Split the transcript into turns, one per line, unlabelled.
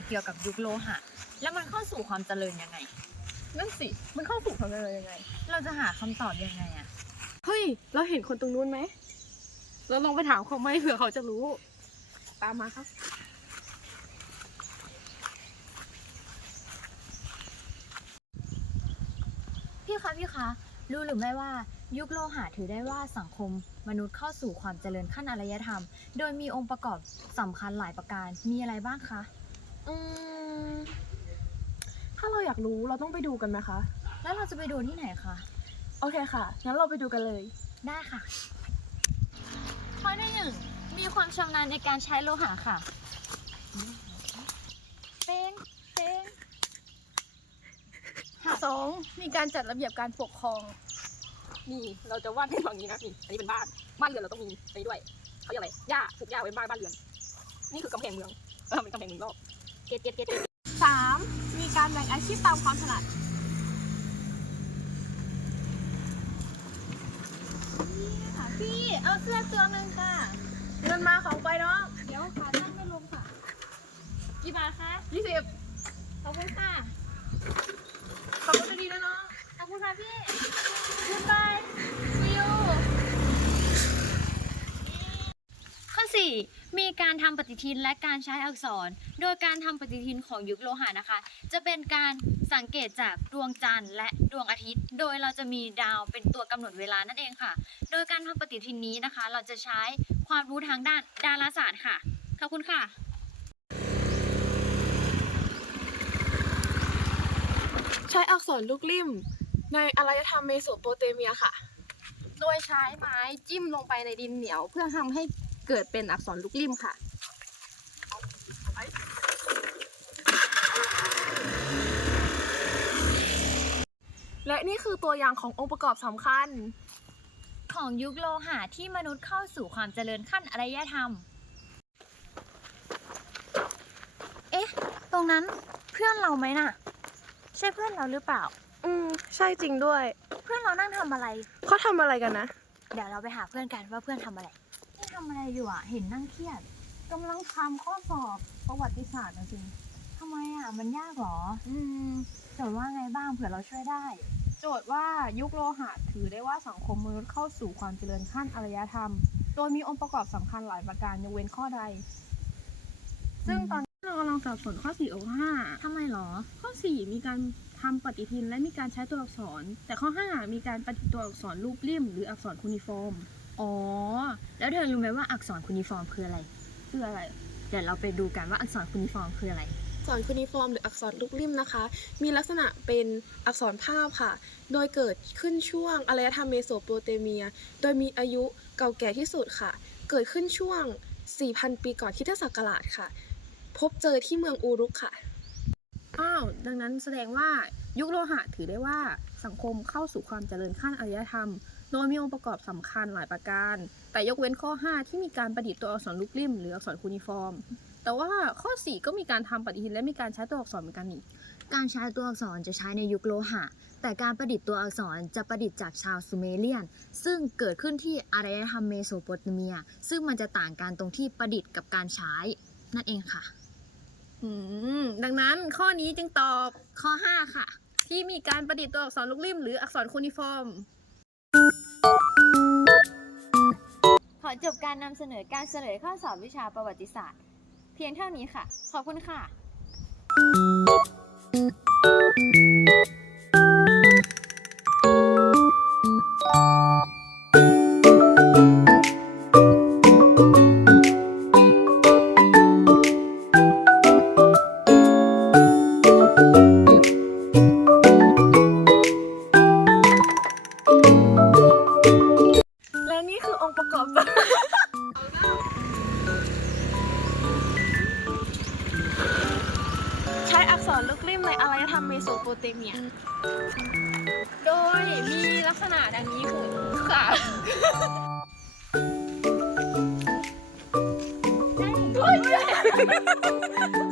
เกี่ยวกับยุคโลหะแล้วมันเข้าสู่ความเจริญยังไง
นั่นสิมันเข้าสู่ความเป็นยังไง
เราจะหาคำตอบยังไงอะ
เฮ้ยเราเห็นคนตรงนู้นไหมเราลองไปถามเขาไหมเผื่อเขาจะรู้ตามมาครับ
พี่คะรู้หรือไม่ว่ายุคโลหะถือได้ว่าสังคมมนุษย์เข้าสู่ความเจริญขั้นอารยธรรมโดยมีองค์ประกอบสำคัญหลายประการมีอะไรบ้างคะ
ถ้าเราอยากรู้เราต้องไปดูกันไหมคะ
แล้วเราจะไปดูที่ไหนคะ
โอเคค่ะงั้นเราไปดูกันเลย
ได้ค่ะข้อที่หนึ่งมีความชำนาญในการใช้โลหะค่ะเป้ง
2มีการจัดระเบียบการปกครองนี่เราจะวาดให้ฝั่งนี้นะนี่อันนี้เป็นบ้านเรือนเราต้องมีไปด้วยเขาเรียกอะไรหญ้าปลูกหญ้าไว้บ้านเรือนนี่คือกำแพงเมืองเป็นกำแพงเมืองรอบ
เก็ต
3มีการแบ่งอาชีพตามความถนัด
พี่เอาเสื้อตัวนึงค่ะ
เงินมาของไปเนาะ
เดี๋ยวขาตั้งไม่ลงค่ะกี่บาทคะ
20
ขอบคุณค่ะ
ขอบคุณดีนะเนาะ
ขอบคุณค่ะพี่ Goodbye See you ข้อ 4 มีการทำปฏิทินและการใช้อักษรโดยการทำปฏิทินของยุคโลหะนะคะจะเป็นการสังเกตจากดวงจันทร์และดวงอาทิตย์โดยเราจะมีดาวเป็นตัวกำหนดเวลานั่นเองค่ะโดยการทำปฏิทินนี้นะคะเราจะใช้ความรู้ทางด้านดาราศาสตร์ค่ะขอบคุณค่ะ
ใช้อักษรลูกลิ่มในอารยธรรมเมโสโปเตเมียค่ะโดยใช้ไม้จิ้มลงไปในดินเหนียวเพื่อทำให้เกิดเป็นอักษรลูกลิ่มค่ะและนี่คือตัวอย่างขององค์ประกอบสำคัญ
ของยุคโลหะที่มนุษย์เข้าสู่ความเจริญขั้นอารยธรรมตรงนั้นเพื่อนเราไหมน่ะใช่เพื่อนเราหรือเปล่า
ใช่จริงด้วย
เพื่อนเรานั่งทำอะไร
เขาทำอะไรกันนะ
เดี๋ยวเราไปหาเพื่อนกันว่าเพื่อนทำอะไรนี่ทำอะไรอยู่อ่ะเห็นนั่งเครียด
กำลังทำข้อสอบประวัติศาสตร์นะสิ
ทำไมอ่ะมันยากหรอโจทย์ว่าไงบ้างเผื่อเราช่วยได้
โจทย์ว่ายุคโลหะถือได้ว่าสังคมมนุษย์เข้าสู่ความเจริญขั้นอารยธรรมโดยมีองค์ประกอบสำคัญหลายประการยกเว้นข้อใดซึ่งตอนนี้เรากำลังสับสนข้อ4 กับ5
ทำไมหรอ
ข้อ4มีการทำปฏิทินและมีการใช้ตัวอักษรแต่ข้อ5มีการประดิษฐ์ตัวอักษรรูปลิ่มหรืออักษรคูนิฟอร์ม
อ๋อแล้วเธอรู้ไหมว่าอักษรคูนิฟอร์มคืออะไร
เ
ดี๋ยวเราไปดูกันว่าอักษรคูนิฟอร์มคืออะไร
อักษรคูนิฟอร์มหรืออักษรลูกลิ่มนะคะมีลักษณะเป็นอักษรภาพค่ะโดยเกิดขึ้นช่วงอารยธรรมเมโสโปเตเมียโดยมีอายุเก่าแก่ที่สุดค่ะเกิดขึ้นช่วง 4,000 ปีก่อนคริสตศักราชค่ะพบเจอที่เมืองอูรุกค่ะดังนั้นแสดงว่ายุคโลหะถือได้ว่าสังคมเข้าสู่ความเจริญขั้นอารยธรรมโดยมีองค์ประกอบสำคัญหลายประการแต่ยกเว้นข้อ5ที่มีการประดิษฐ์ตัวอักษรลูกลิ่มหรืออักษรคูนิฟอร์มแต่ว่าข้อ4ก็มีการทำปฏิทินและมีการใช้ตัวอักษรเหมือนกันนี่
การใช้ตัวอักษรจะใช้ในยุคโลหะแต่การประดิษฐ์ตัวอักษรจะประดิษฐ์จากชาวซูเมเรียนซึ่งเกิดขึ้นที่อารยธรรมเมโสโปเตเมียซึ่งมันจะต่างกันตรงที่ประดิษฐ์กับการใช้นั่นเองค่ะ
ดังนั้นข้อนี้จึงตอบ
ข้อ5ค่ะ
ที่มีการประดิษฐ์ตัวอักษรลูกลิ่มหรืออักษรคูนิฟอร์ม
ขอจบการนำเสนอการเฉลยข้อสอบวิชาประวัติศาสตร์เพียงเท่านี้ค่ะขอบคุณค่ะ
และนี่คือองค์ประกอบใช้อักษรลูกลิ่มในอารยธรรมเมโสโปเตเมียโดยมีลักษณะดังนี้คือค่ะ
ได้